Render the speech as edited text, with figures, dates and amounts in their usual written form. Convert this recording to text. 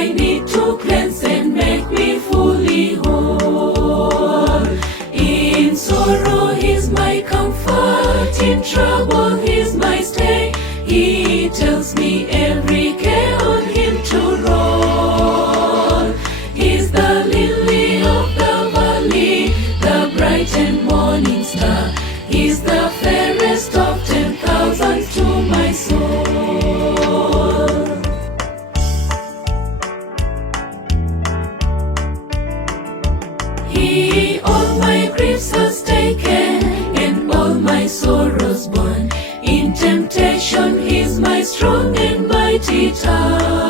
I need to cleanse and make me fully whole. In sorrow He's my comfort, in trouble He's my stay. He tells me every care on Him to roll. He's the lily of the valley, the bright and morning star. He's the fairest of 10,000 to my soul. He all my griefs has taken and all my sorrows borne. In temptation He's my strong and mighty tower.